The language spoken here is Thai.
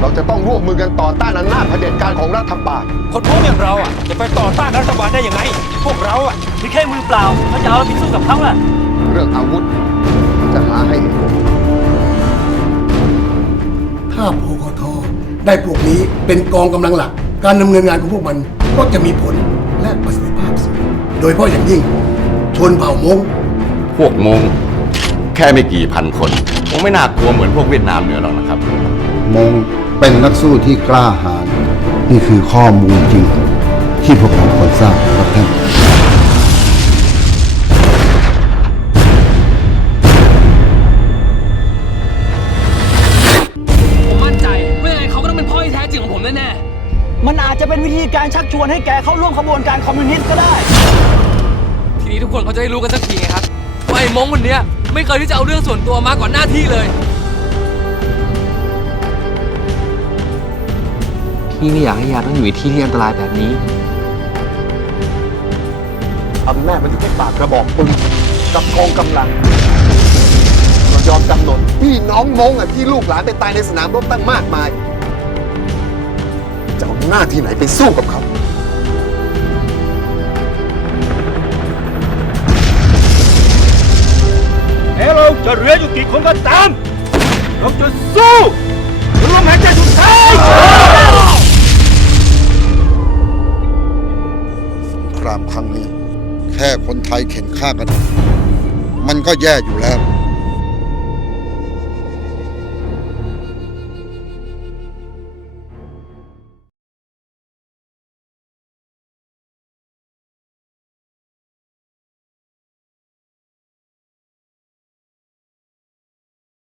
เราจะต้องร่วมมือกันต่อต้านอำนาจเผด็จการของรัฐบาล คนพวกอย่างเราอะจะไปต่อต้านรัฐบาลได้ยังไง พวกเราอะมีแค่มือเปล่าเขาจะเอาเราไปสู้กับเขาล่ะ เรื่องอาวุธจะหาให้เอง ได้พวกนี้เป็นกองกำลังหลัก การดำเนินงานของพวกมันก็จะมีผลและประสิทธิภาพสูงโดยเฉพาะอย่างยิ่ง ชนเผ่ามงพวกมงแค่ไม่กี่พันคนคงไม่น่ากลัวเหมือนพวกเวียดนามเหนือหรอกนะครับ มงเป็นนักสู้ที่กล้าหาญนี่คือข้อมูลจริง ที่พวกผมควรทราบครับท่าน มันอาจจะเป็นวิธีการชักชวนให้แกเข้าร่วมขบวนการคอมมิวนิสต์ก็ได้ๆทีนี้ทุกคนเขาจะได้รู้กันสักทีไงครับว่าไอ้มงคนเนี้ยไม่เคยที่จะเอาเรื่องส่วนตัวมากกว่าหน้าที่เลย พี่ไม่อยากให้ยาต้องอยู่ในที่ที่อันตรายแบบนี้ อำนาจมันอยู่ที่ปากกระบอกปืนกับกองกำลัง เรายอมจำนนพี่น้องมงอะที่ลูกหลานไปตายในสนามรบตั้งมากมายจะเอา หน้าที่ไหนไปสู้กับเขา แม้เราจะเหลืออยู่กี่คนก็ตาม เราจะสู้จนลมหายใจสุดท้ายครามครั้งนี้ แค่คนไทยเข็นฆ่ากัน มันก็แย่อยู่แล้ว